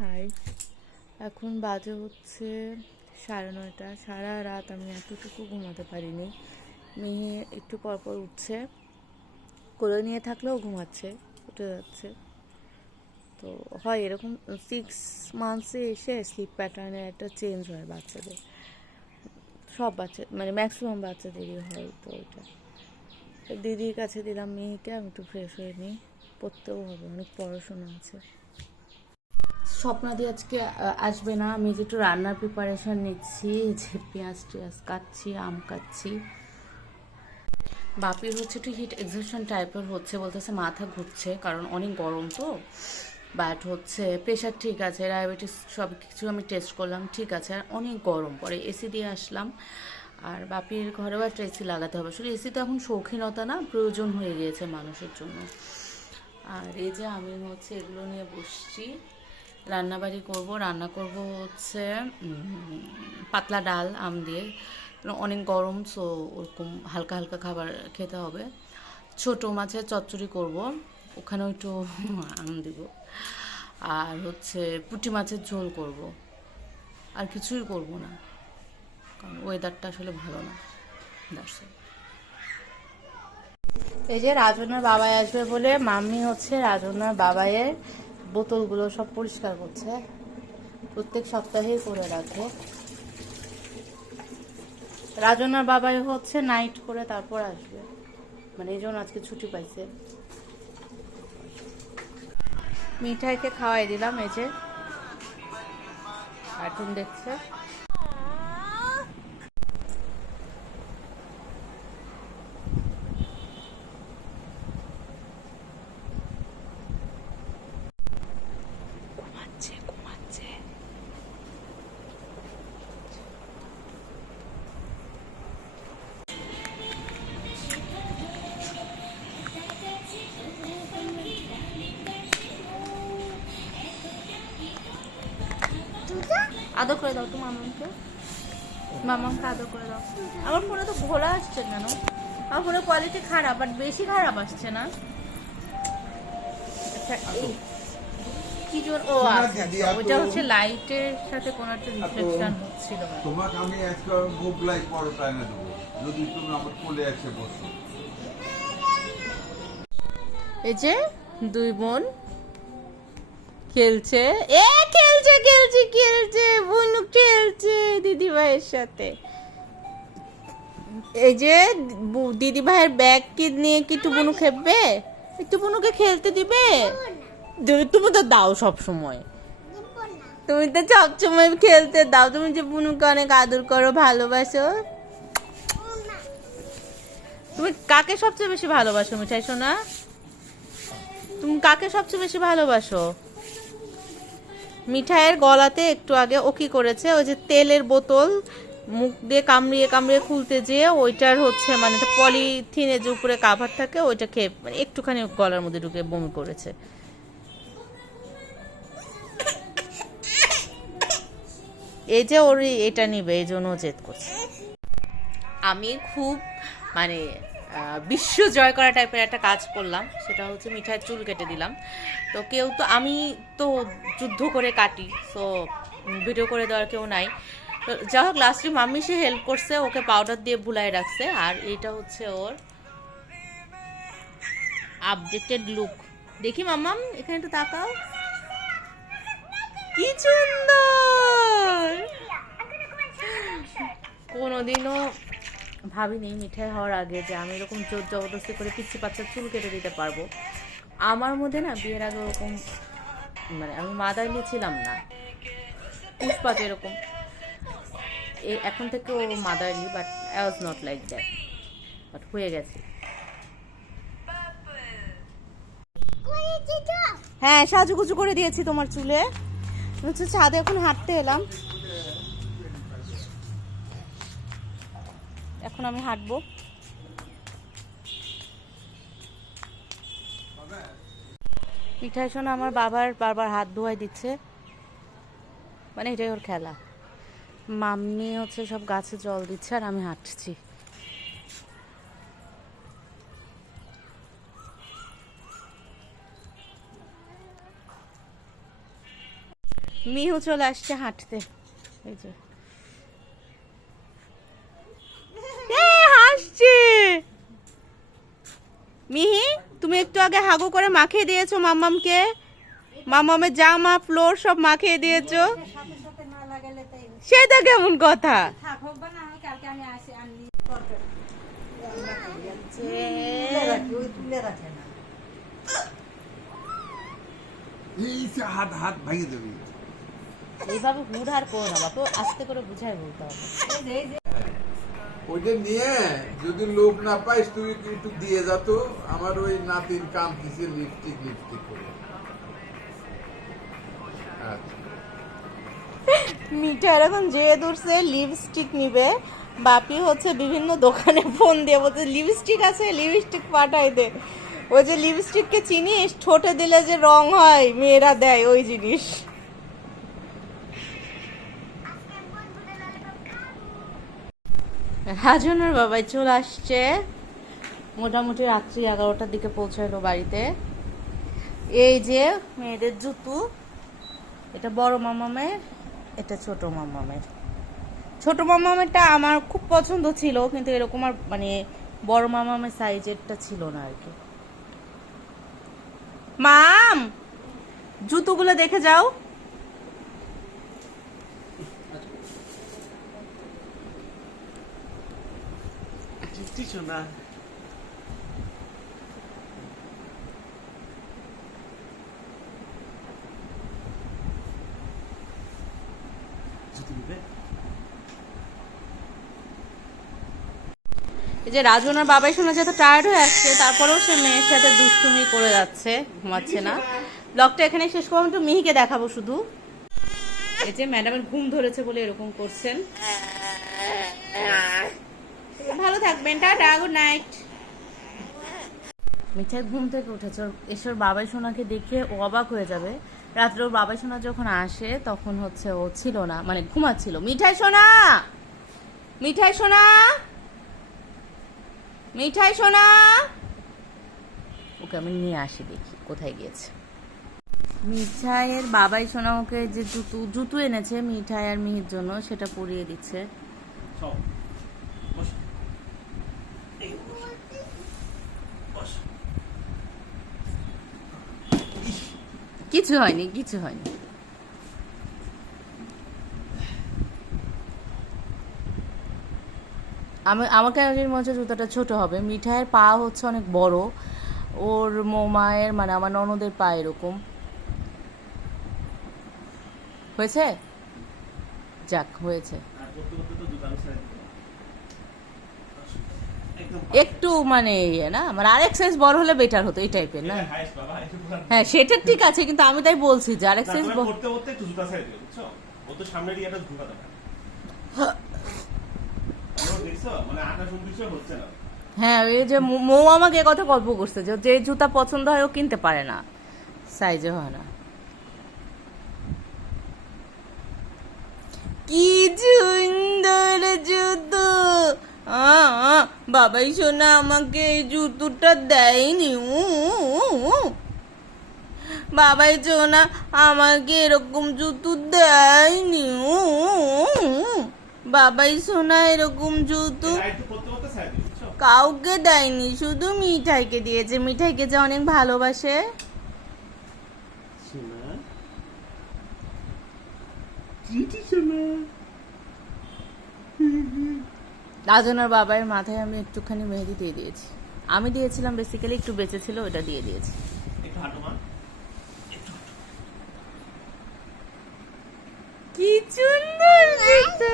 High, এখন বাজে হচ্ছে 9:30। সারা রাত আমি এতটুকু ঘুমাতে পারিনি। মেয়ে একটু পরপর উঠছে, কোলে নিয়ে থাকলেও ঘুমাচ্ছে, উঠে যাচ্ছে। তো হয় এরকম 6 মান্থসে এসে স্লিপ প্যাটার্নের একটা চেঞ্জ হয় বাচ্চাদের। সব বাচ্চা মানে ম্যাক্সিমাম বাচ্চাদেরই হয়। তো ওইটা দিদির কাছে দিলাম মেয়েকে, আমি একটু ফ্রেশ হয়ে নিই, পড়তেও হবে, অনেক পড়াশোনা আছে। স্বপ্নাদি আজকে আসবে না। আমি যে একটু রান্নার প্রিপারেশন নিচ্ছি, যে পেঁয়াজ টিয়াজ কাটছি, আম কাটছি। বাপির হচ্ছে একটু হিট এক্সহেশন টাইপের হচ্ছে, বলতেছে মাথা ঘুরছে কারণ অনেক গরম তো। বাট হচ্ছে প্রেশার ঠিক আছে, ডায়াবেটিস সব কিছু আমি টেস্ট করলাম ঠিক আছে, আর অনেক গরম পরে এসি দিয়ে আসলাম। আর বাপির ঘরেও একটা এসি লাগাতে হবে, আসলে এসি তো এখন শৌখিনতা না, প্রয়োজন হয়ে গিয়েছে মানুষের জন্য। আর এই যে আমি হচ্ছে এগুলো নিয়ে বসছি, রান্নাবাড়ি করব। রান্না করব হচ্ছে পাতলা ডাল আম দিয়ে, অনেক গরম, সো ওরকম হালকা হালকা খাবার খেতে হবে। ছোট মাছের চচ্চড়ি করব, ওখানেও একটু আম দিব। আর হচ্ছে পুঁটি মাছের ঝোল করব, আর কিছুই করব না কারণ ওয়েদারটা আসলে ভালো না। এই যে রাজনার বাবাই আসবে বলে মাম্মি হচ্ছে রাজনার বাবাইয়ের বোতলগুলো সব পরিষ্কার করছে, প্রত্যেক সপ্তাহেই করে রাখে। রাজনার বাবাই হচ্ছে নাইট করে তারপর আসবে, মানে এই জন্য আজকে ছুটি পাইছে। মিঠাইকে খাওয়াই দিলাম, এই যে কার্টুন দেখছে। ঘুমাচ্ছে ঘুমাচ্ছে। আদর করে দাও তো মামাকে, মামাকে আদর করে দাও। আমার ফোনে তো ঘোলা আসছে কেন? আমার ফোনের কোয়ালিটি খারাপ, বাট বেশি খারাপ আসছে না। আচ্ছা এই কি জন্য? ও আচ্ছা আচ্ছা, ওইটা হচ্ছে লাইটের সাথে কোনো একটা রিফ্লেকশন হচ্ছিল। তোমাকে আমি আজকে মুভ লাইট পরোটা এনে দেবো যদি তুমি আমার কোলে এসে বসো। এই যে দুই বোন খেলছে, খেলছে খেলছে খেলছে, বুনু খেলছে দিদি ভাইয়ের সাথে। এই যে দিদি ভাইয়ের ব্যাগ কি নিয়ে কি একটু বুনু খেলবে? একটু বুনুকে খেলতে দিবে? তুমি তো দাও সব সময়, তুমি তো সবসময় খেলতে দাও। তুমি যে বুনুকে অনেক আদর করো, ভালোবাসো। তুমি কাকে সবচেয়ে বেশি ভালোবাসো মিঠাই সোনা? তুমি কাকে সবচেয়ে বেশি ভালোবাসো? মিঠাইয়ের গলাতে একটু আগে ও কি করেছে, ওই যে তেলের বোতল মুখ দিয়ে কামড়িয়ে কামড়িয়ে খুলতে যেয়ে ওইটার হচ্ছে মানে পলিথিনের যে উপরে কাভার থাকে ওইটা খেয়ে মানে একটুখানি গলার মধ্যে ঢুকে বমি করেছে। এই যে ওর এটা নিবে, এই জন্য জেদ করছে। আমি খুব মানে বিশ্ব জয় করা টাইপের একটা কাজ করলাম, সেটা হচ্ছে মিঠাইয়ের চুল কেটে দিলাম। তো কেউ তো, আমি তো যুদ্ধ করে কাটি, সো ভিডিও করে দেওয়ার কেউ নাই। তো যাই হোক লাস্টে মাম্মি সে হেল্প করছে, ওকে পাউডার দিয়ে ভুলাই রাখছে। আর এইটা হচ্ছে ওর আপডেটেড লুক। দেখি মাম্মাম এখানে একটু তাকাও, কি সুন্দর। কোনোদিনও ভাবিনি মিঠাই হওয়ার আগে যে আমি এরকম জোর জবরদস্তি করে পিচ্ছি বাচ্চার চুল কেটে দিতে পারবো। আমার মধ্যে না বিয়ের আগে ওরকম মানে আমি মাদারলি ছিলাম না, পুষ্পা তো এরকম, এখন থেকে ও motherly, but I was not like that, but হয়ে গেছে। হ্যাঁ সাজুগুজু করে দিয়েছি তোমার চুলে, হচ্ছে ছাদে এখন হাঁটতে এলাম, এখন আমি হাঁটবো। মিঠাই শোনা আমার বাবার বারবার হাত ধোয়াই দিচ্ছে, মানে এটাই ওর খেলা। মাম্মি হচ্ছে সব গাছে জল দিচ্ছে আর আমি হাঁটছি। মিহু চলে আসছে হাঁটতে, এই যে হাসছে। মিহি, তুমি একটু আগে হাগু করে মাখিয়ে দিয়েছো মাম্মামকে, মাম্মামের জামা ফ্লোর সব মাখিয়ে দিয়েছো, সেটা কেমন কথা? হাত হাত ভাঙিয়ে দেবে। এইভাবে হুড় হার করো না বাপু, আস্তে করে বুঝাই বলতে হবে। ওইটা নিয়ে যদি লোভ না পাইস তুই একটু দিয়ে যাতো, আমার ওই নাতির কাম দিছে লিপস্টিক লিপস্টিক করে। আচ্ছা মিঠা এরকম যে ধরছে লিপস্টিক নিবে, বাপি হচ্ছে বিভিন্ন দোকানে ফোন দিয়ে বলছে লিপস্টিক আছে, লিপস্টিক পাঠাই দে। ওই যে লিপস্টিককে চিনিস, ঠোঁটে দিলে যে রং হয় মেয়েরা দেয় ওই জিনিস। রাজনের বাবাই চলে আসছে, মোটামুটি রাত্রি 11টার দিকে পৌঁছালো বাড়িতে। এই যে মেয়েদের জুতো, এটা বড় মামামের, এটা ছোট মামামের। ছোট মামামেরটা আমার খুব পছন্দ ছিল, কিন্তু এরকম আর মানে বড় মামামের সাইজেরটা ছিল না আর কি। মাম, জুতোগুলো দেখে যাও। না এই যে রাজনার বাবাই শোনা যেত টায়ার্ড হয়ে আসছে, তারপরেও সে মেয়ের সাথে দুষ্টুমি করে যাচ্ছে, ঘুমাচ্ছে না। ব্লগটা এখানে শেষ করবো, একটু মিহিকে দেখাবো শুধু। এই যে ম্যাডামের ঘুম ধরেছে বলে এরকম করছেন। ভালো থাকবেন, টাটা, গুড নাইট। মিঠাই ঘুম থেকে উঠেছে, এসে ওর বাবাই সোনাকে দেখে ও অবাক হয়ে যাবে। রাত্রে ওর বাবাই সোনা যখন আসে তখন হচ্ছে ও ছিল না, মানে ঘুমাচ্ছিল। মিঠাই সোনা, মিঠাই সোনা, মিঠাই সোনা, ওকে আমি নিয়ে আসি, দেখি কোথায় গিয়েছে। মিঠাইয়ের বাবাই সোনা ওকে যে জুতো এনেছে মিঠাই আর মিহির জন্য, সেটা পরিয়ে দিচ্ছে। কিছু হয়নি, কিছু হয়নি। আমাকে মনে হচ্ছে জুতাটা ছোট হবে। মিঠাইয়ের পা হচ্ছে অনেক বড়, ওর মোমায়ের মানে আমার ননদের পা এরকম হয়েছে। যাক, হয়েছে একটু মানে ইয়ে না, মানে আরেক সাইজ বড় হলে বেটার হতো এই টাইপের না। হ্যাঁ সেটা ঠিক আছে, কিন্তু আমি তাই বলছি যে আরেক সাইজ হ্যাঁ। ওই যে মৌ আমাকে কথা গল্প করছে যে যে জুতা পছন্দ হয় ও কিনতে পারে না, সাইজে হয় না। কি সুন্দর জুতো, বাবাই সোনা আমাকে এই জুতোটা দেয়নি, বাবাই সোনা আমাকে এরকম জুতো দেয়নি, বাবাই সোনা এরকম জুতো কাউকে দেয়নি, শুধু মিঠাইকে দিয়েছে। মিঠাইকে যে অনেক ভালোবাসে। রাজনার বাবার মাথায় আমি একটুখানি মেহেদি দিয়ে দিয়েছি। আমি দিয়েছিলাম বেসিক্যালি, একটু বেঁচে ছিল, ওটা দিয়ে দিয়েছি। কি সুন্দর জুতো।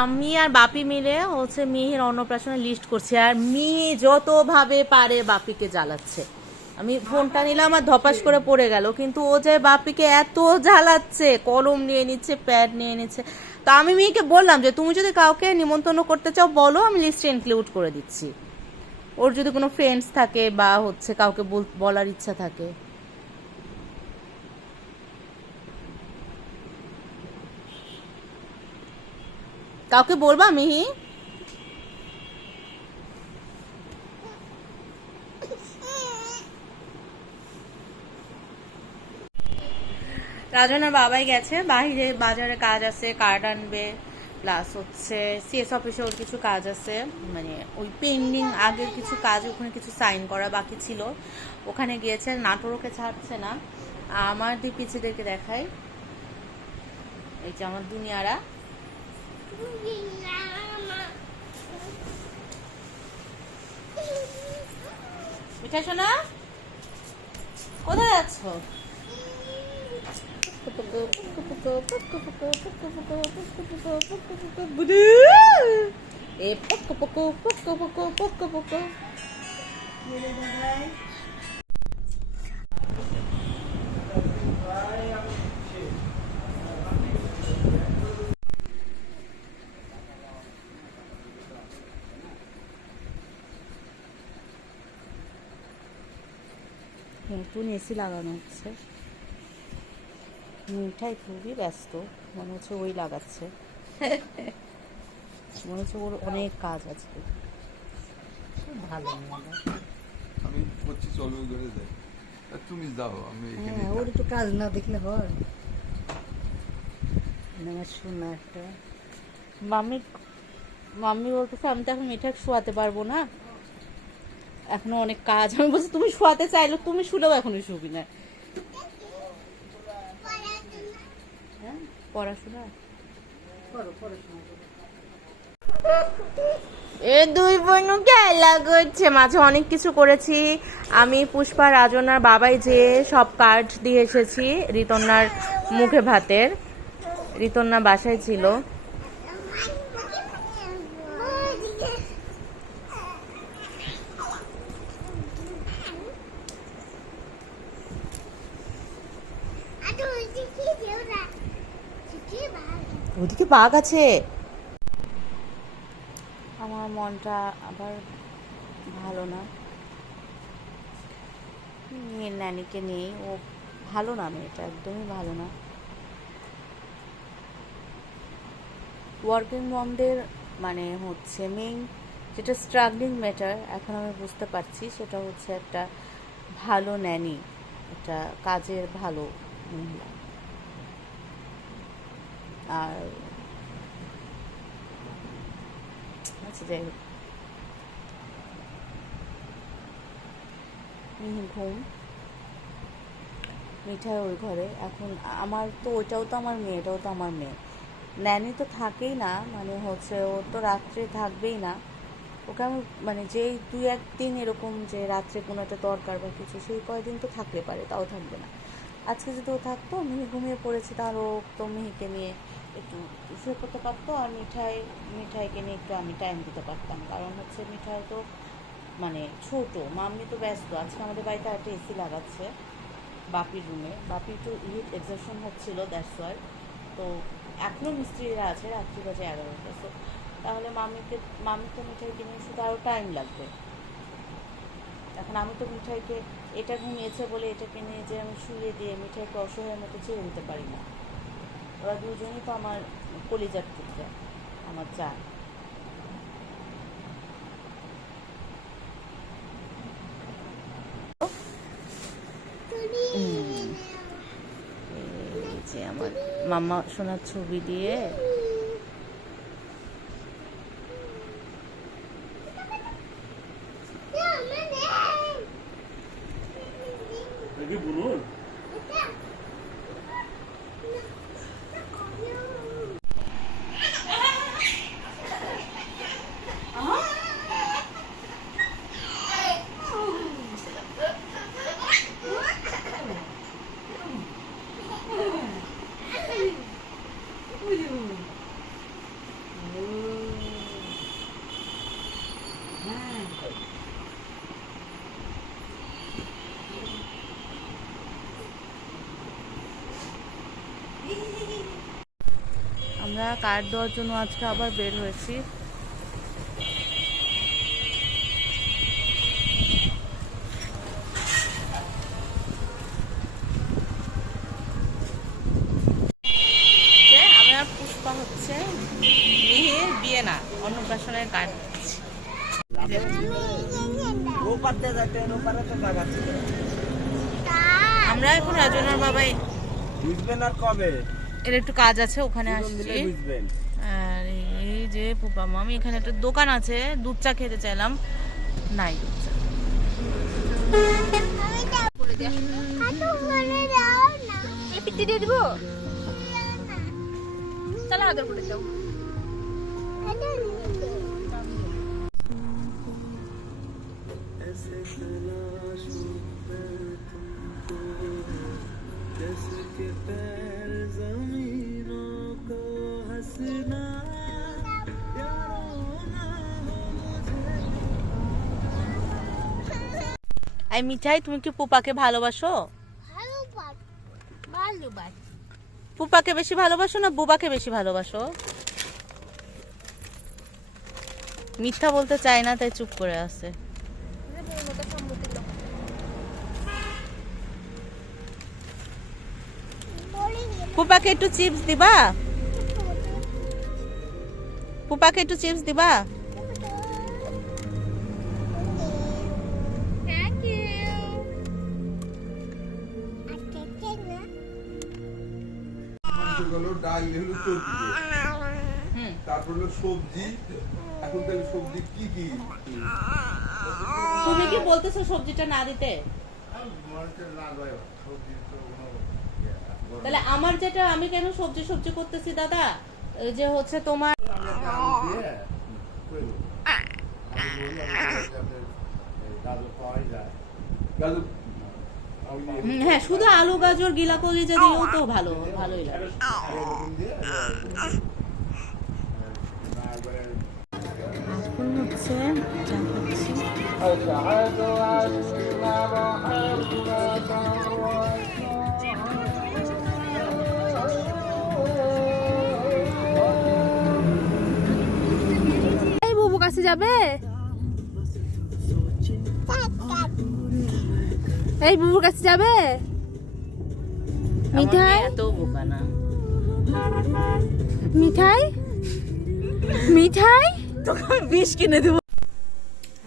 আমি আর বাপি মিলে হচ্ছে মিহির অন্নপ্রাশনের লিস্ট করছি, আর মিহি যতভাবে পারে বাপিকে জ্বালাচ্ছে। আমি ফোনটা নিলাম আর ধপাস করে পড়ে গেল, কিন্তু ও যে বাপিকে এত জ্বালাচ্ছে, কলম নিয়ে নিচ্ছে, প্যাড নিয়ে নিচ্ছে। তো আমি মিহিকে বললাম যে তুমি যদি কাউকে নিমন্ত্রণ করতে চাও বলো, আমি লিস্টে ইনক্লুড করে দিচ্ছি। ওর যদি কোনো ফ্রেন্ডস থাকে বা হচ্ছে কাউকে বলার ইচ্ছা থাকে। কাউকে বলবা মিহি? রাজনার বাবাই গেছে বাইরে, বাজারে কাজ আছে, কার্ড আনবে, প্লাস হচ্ছে সিএস অফিসে ওর কিছু কাজ আছে, মানে ওই পেন্ডিং আগের কিছু কাজ, ওখানে কিছু সাইন করা বাকি ছিল, ওখানে গিয়েছে। নাটোর ওকে ছাড়ছে না। আমার দুই পিছিদেরকে দেখাই, এই যে আমার দুনিয়ারা। মিঠা সোনা কোথায় যাচ্ছ? নতুন এসি লাগানো হচ্ছে। মিঠাই খুবই ব্যস্ত, মনে হচ্ছে ওই লাগাচ্ছে। মনে হচ্ছে ওর অনেক কাজ আছে। ভালো আমি বলছি চলো ওই ঘরে যাই, আর তুমি যাও, আমি এখানে হ্যাঁ, ওর তো কাজ না দেখলে হয়। আমার শোনা একটা মাম্মি মাম্মি বলতেছে আমি তো এখন মিঠাই শোয়াতে পারবো না, এখনো অনেক কাজ। আমি বলছি তুমি শোয়াতে চাইলো, তুমি শুলেও এখনো শুবি না। হ্যাঁ, পড়াশোনা করো, পড়াশোনা করো। এ দুই বোন খেলা করছে, মাঝে অনেক কিছু করেছি আমি। পুষ্পা রাজনার বাবাই যে সব কার্ড দিয়ে এসেছি রিতন্নার মুখে ভাতের। রিতন্না বাসায় ছিল। ওদিকে বাঘ আছে। আমার মনটা আবার ভালো না, মেয়ের নানিকে নেই, ও ভালো না, মেয়েটা একদমই ভালো না। ওয়ার্কিং মমদের মানে হচ্ছে মেইন যেটা স্ট্রাগলিং ম্যাটার এখন আমি বুঝতে পারছি, সেটা হচ্ছে একটা ভালো ন্যানি, একটা কাজের ভালো মহিলা। আর আচ্ছা যাই হোক, ঘুম, মিঠাই ওই ঘরে। এখন আমার তো ওইটাও তো আমার মেয়ে, এটাও তো আমার মেয়ে। ন্যানি তো থাকেই না, মানে হচ্ছে ও তো রাত্রে থাকবেই না। ওকে আমি মানে যেই দুই একদিন এরকম যে রাত্রে কোনো একটা দরকার বা কিছু, সেই কয়দিন তো থাকতে পারে, তাও থাকবে না। আজকে যদি ও থাকতো, মিহি ঘুমিয়ে পড়েছে, তাহলে ও তো মিহিকে নিয়ে একটু শুয়ে করতে পারতো, আর মিঠাইকে নিয়ে একটু আমি টাইম দিতে পারতাম। কারণ হচ্ছে মিঠাই তো মানে ছোট, মাম্মি তো ব্যস্ত। আজকে আমাদের বাড়িতে একটা এসি লাগাচ্ছে বাপির রুমে, বাপি একটু হিট এক্সেশন হচ্ছিল, দ্যাটস ওয়াই। তো এখনও মিস্ত্রিরা আছে, রাত্রি বাজে 11টা। তো তাহলে মাম্মি তো মিঠাইকে নিয়ে শুধু আরও টাইম লাগবে। এখন আমি তো মিঠাইকে, এটা ঘুমিয়েছে বলে এটাকে নিয়ে যে আমি শুয়ে দিয়ে মিঠাইকে অসহায়ের মতো ছেড়ে দিতে পারি না। ওরা দুজনই তো আমার কলিজার টুকরা, আমার জান। এই যে আমার মাম্মা সোনার ছবি দিয়ে দেখি বুনুন আমরা কার্ড দেওয়ার জন্য আজকে আবার বের হয়েছি। আমরা পুষ্পা হচ্ছে মেয়ের বিয়ে না, অন্নপ্রাশনের কার্ড দিচ্ছি। আমরা এখন রাজনার বাবাই বুঝবেন আর কবে এর একটু কাজ আছে, ওখানে জীবন আসছি। দিলে বুঝবেন। আর এই যে পুপা মামি, এখানে একটা দোকান আছে, দুধ চা খেতে চাইলাম, নাই দুধ চা। দিয়ে দিব তাহলে আদর করে দাও। এই মিঠাই, তুমি কি পুপাকে ভালোবাসো? পুপাকে বেশি ভালোবাসো না বুবাকে বেশি ভালোবাসো? মিথ্যা বলতে চায় না, তাই চুপ করে আছে। পুপাকে একটু চিপস দিবা? পুপাকে একটু চিপস দিবা? মাংসগুলো ডাল হলো চর্বি দিয়ে। তারপর হলো সবজি। এখন তাহলে সবজি কি কি? তুমি কি বলতেছো সবজিটা না দিতে? তাহলে আমার যেটা, আমি কেন সবজি সবজি করতেছি দাদা? এই যে হচ্ছে তোমার হ্যাঁ, শুধু আলু গাজর গিলা কলিজা দিলেও তো ভালোই লাগে। এখন হচ্ছে চা খাচ্ছি। এই বুবু কাছে যাবে? এই বুবুর কাছে যাবে? মিঠাই, এত বোকা না। মিঠাই, মিঠাই তোকে আমি বিষ কিনে দেবো।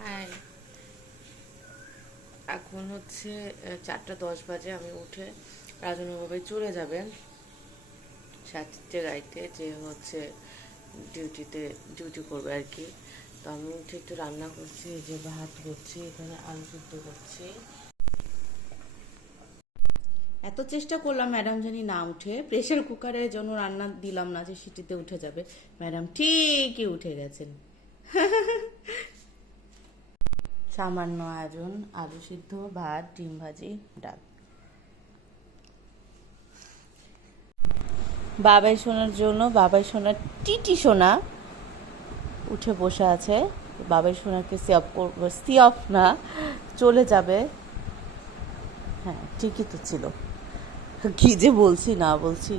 হ্যাঁ, এখন হচ্ছে 4:10 বাজে। আমি উঠে রাজনবাবু চলে যাবেন 7টে গাড়িতে, যে হচ্ছে ডিউটি করবে আর কি। তো আমি উঠে একটু রান্না করছি, যে ভাত করছি, এখানে আলু সিদ্ধ করছি। এত চেষ্টা করলাম ম্যাডাম জানি না উঠে, প্রেসার কুকারের জন্য রান্না দিলাম না যে সিটিতে উঠে যাবে। ম্যাডাম ঠিকই উঠে গেছেন। সামান্য আয়োজন, আলু সিদ্ধ, ভাত, ডিম ভাজি, ডাল। বাবাই সোনার জন্য, বাবাই সোনার টিটি সোনা উঠে বসে আছে। বাবাই সোনাকে সি অফ না, চলে যাবে। হ্যাঁ, ঠিকই তো ছিল, কি যে বলছি না বলছি,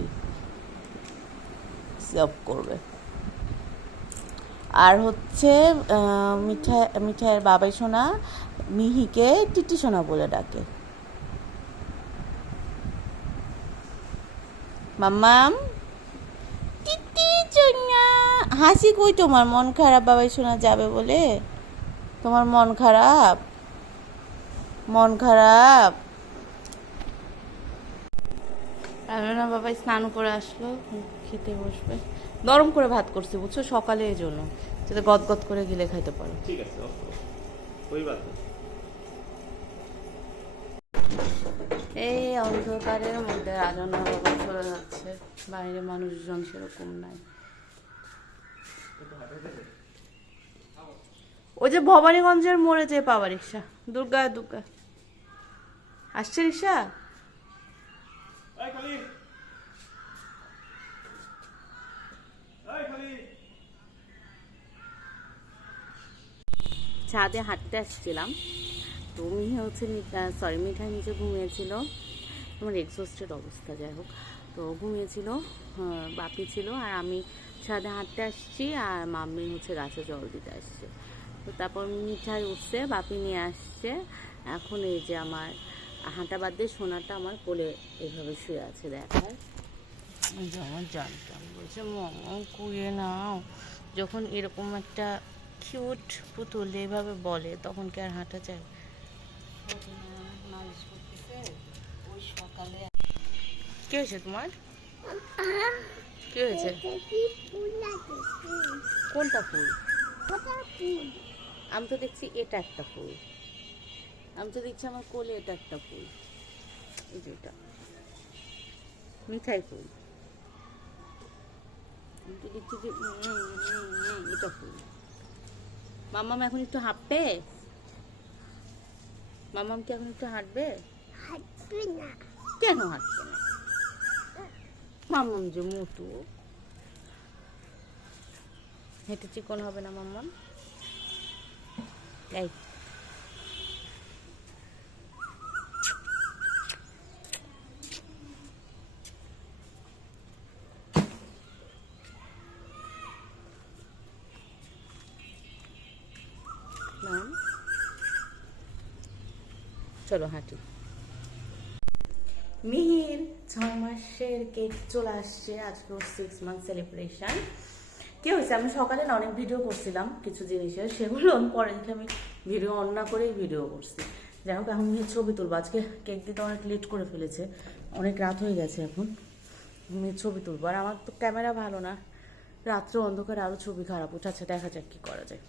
সব করবে। আর হচ্ছে মিঠাইয়ের বাবাই সোনা মিহিকে টিটি সোনা বলে ডাকে। মাম্মাম, টিটি সোনা। হাসি কই তোমার? মন খারাপ বাবাই সোনা যাবে বলে? তোমার মন খারাপ? মন খারাপ? না বাবা স্নান করে আসলো, খেতে বসবে। নরম করে ভাত করছি বুঝছো, সকালে এই জন্য, যাতে গদগদ করে গিলে খাইতে পারো। ঠিক আছে, ওই বাত না। এই অন্ধকারের মধ্যে রাজনা বাবা চলে যাচ্ছে, বাইরে মানুষজন সেরকম নাই। ওই যে ভবানীগঞ্জের মোড়ে যে পাওয়া রিক্সা, দুর্গা আসছে রিক্সা। ছাদে হাঁটতে আসছিলাম, তো হচ্ছে মিঠাই নিচে ঘুমিয়েছিল। তোমার এক্সস্টের অবস্থা, যাই হোক, তো ঘুমিয়েছিল, বাপি ছিল, আর আমি ছাদে হাঁটতে আসছি, আর মাম্মি হচ্ছে গাছে জল দিতে আসছে। তো তারপর মিঠাই উঠছে, বাপি নিয়ে আসছে। এখন এই যে আমার হাঁটা বাদ দিয়ে সোনাটা আমার কোলে এভাবে শুয়ে আছে, দেখার আমার জানতাম। বলছে মামা কুয়ে নাও। যখন এরকম একটা কিউট পুতুল এভাবে বলে, তখন কি আর হাঁটা যায়? কি হয়েছে তোমার? কি হয়েছে? কোনটা ফুল? আমি তো দেখছি এটা একটা ফুল। আমি তো দেখছি আমার কোলে এটা একটা ফুল। এই যে এটা মিঠাই ফুল। আমি তো দেখছি যে এটা ফুল। মাম্মাম এখন একটু হাঁটবে? মাম্মাম কি এখন একটু হাঁটবে? কেন হাঁটবে না? মাম্মাম যে মোটু, হেঁটে চিকন হবে না মাম্মাম? এই ম্যাম চলো হাঁটি। মিহির 6 মাসের কেক চলে আসছে, আজকে 6 মান্থ সেলিব্রেশন। কি হয়েছে, আমি সকালে না অনেক ভিডিও করছিলাম কিছু জিনিসের, সেগুলো আমি পরে দেখে আমি ভিডিও অন না করেই ভিডিও করছি। যাই হোক এখন আমি ছবি তুলবো, আজকে কেক দিতে অনেক লেট করে ফেলেছে, অনেক রাত হয়ে গেছে, এখন আমি ছবি তুলবো। আর আমার তো ক্যামেরা ভালো না, রাত্রে অন্ধকারে আরও ছবি খারাপ উঠে। আচ্ছা দেখা যাক কী করা যায়।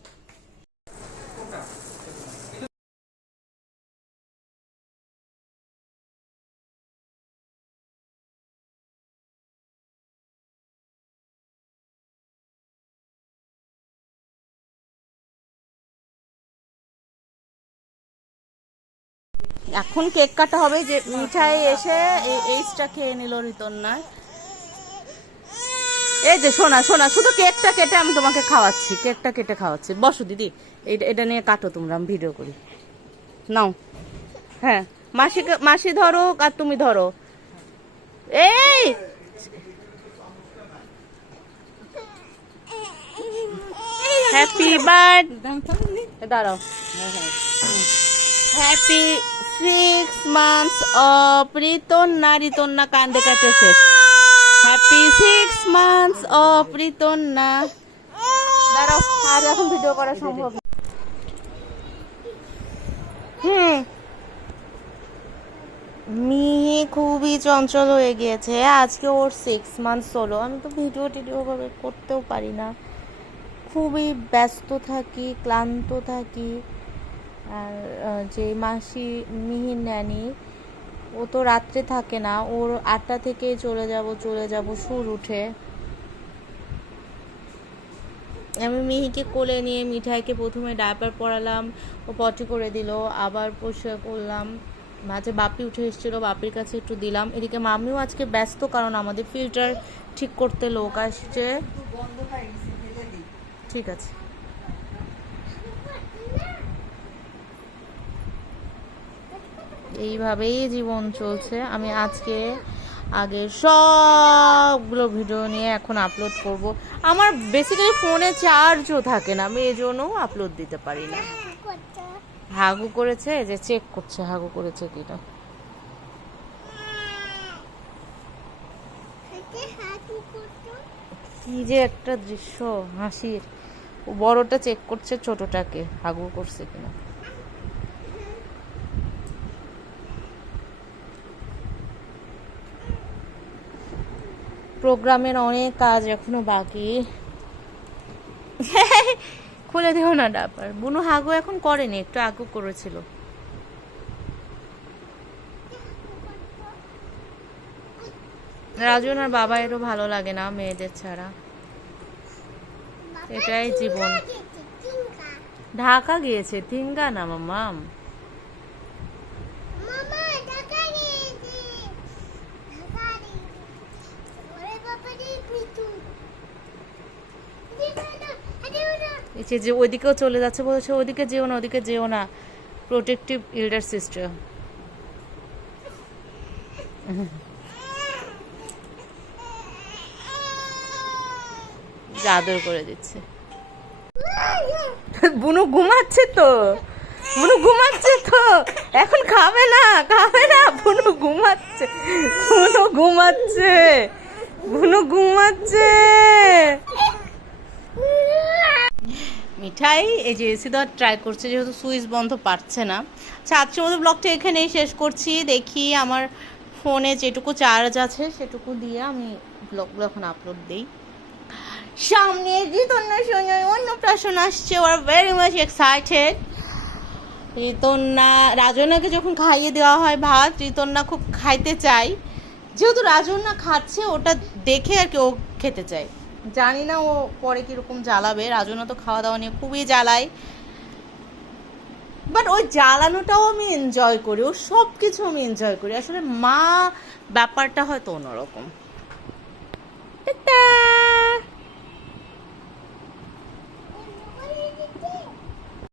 এখন কেক কাটা হবে, যে মিঠাই এসে এইটা খেয়ে নিল রিতন্না। এই যে শোনা শোনা, শুধু কেকটা কেটে আমি তোমাকে খাওয়াচ্ছি, কেকটা কেটে খাওয়াচ্ছি। বসো দিদি, এটা নিয়ে কাটো তোমরা, আমি ভিডিও করি। নাও, হ্যাঁ মাসি ধরো আর তুমি ধরো। এই হ্যাপি বার্থডে, দাঁড়াও। Happy 6 months of Ritanna. Ritanna কান্দে কাটে শেষ। Happy 6 months of Ritanna. দাঁড়াও, আর এখন ভিডিও করা সম্ভব না। মিহি খুবই চঞ্চল হয়ে গিয়েছে, আজকে ওর 6 মান্থস হলো। আমি তো ভিডিও ভাবে করতেও পারি না, খুবই ব্যস্ত থাকি, ক্লান্ত থাকি। আর যে মাসি মিহির ন্যানি, ও তো রাত্রে থাকে না, ওর 8টা থেকে চলে যাব সুর উঠে। আমি মিহিকে কোলে নিয়ে মিঠাইকে প্রথমে ডায়াপার পরালাম, ও পটি করে দিল, আবার পরিষ্কার করলাম। মাঝে বাপি উঠে এসেছিলো, বাপির কাছে একটু দিলাম। এদিকে মামিও আজকে ব্যস্ত, কারণ আমাদের ফিল্টার ঠিক করতে লোক আসছে। ঠিক আছে, এইভাবেই জীবন চলছে। আমি আজকে আগে সবগুলো ভিডিও নিয়ে এখন আপলোড করব। আমার বেসিক্যালি ফোনে চার্জও থাকে না, আমি এই জন্যও আপলোড দিতে পারি না। হাগু করেছে, যে চেক করছে হাগু করেছে কিনা। কি যে একটা দৃশ্য হাসির, বড়টা চেক করছে ছোটটাকে হাগু করছে কিনা। প্রোগ্রামের অনেক কাজ এখনো বাকি। খুলে দিও না ডাপার। বুনু হাগু এখন করেনি, একটু আগু করেছিল। রাজুনার বাবা এরও ভালো লাগে না মেয়েদের ছাড়া, এটাই জীবন। ঢাকা গিয়েছে, তিনগা না মামাম। যে ওইদিকেও চলে যাচ্ছে, বলছে ওদিকে যেও না, ওদিকে যেও না, প্রোটেক্টিভ এল্ডার সিস্টার। আদর করে দিচ্ছে। বুনু ঘুমাচ্ছে তো, বুনু ঘুমাচ্ছে তো, এখন খাবে না, খাবে না। বুনু ঘুমাচ্ছে, বুনু ঘুমাচ্ছে, বুনু ঘুমাচ্ছে। মিঠাই এই যে এসি দেওয়ার ট্রাই করছে, যেহেতু সুইচ বন্ধ পারছে না। আচ্ছা, আজকের মতো ব্লগটা এখানেই শেষ করছি। দেখি আমার ফোনে যেটুকু চার্জ আছে সেটুকু দিয়ে আমি ব্লগগুলো এখন আপলোড দিই। সামনে ঋতন্না সোনার অন্নপ্রাশন আসছে, ওর ভেরি মাচ এক্সাইটেড। ঋতন্না রাজনাকে যখন খাইয়ে দেওয়া হয় ভাত, ঋতন্না খুব খাইতে চায়, যেহেতু রাজনা খাচ্ছে ওটা দেখে আর কি ও খেতে চায়। জানি না ও পরে কীরকম জ্বালাবে, রাজনা তো খাওয়া দাওয়া নিয়ে খুবই জ্বালায়, বাট ওই জ্বালানোটাও আমি এনজয় করি, ও সব কিছু আমি এনজয় করি। আসলে মা ব্যাপারটা হয়তো অন্যরকম। টাটা।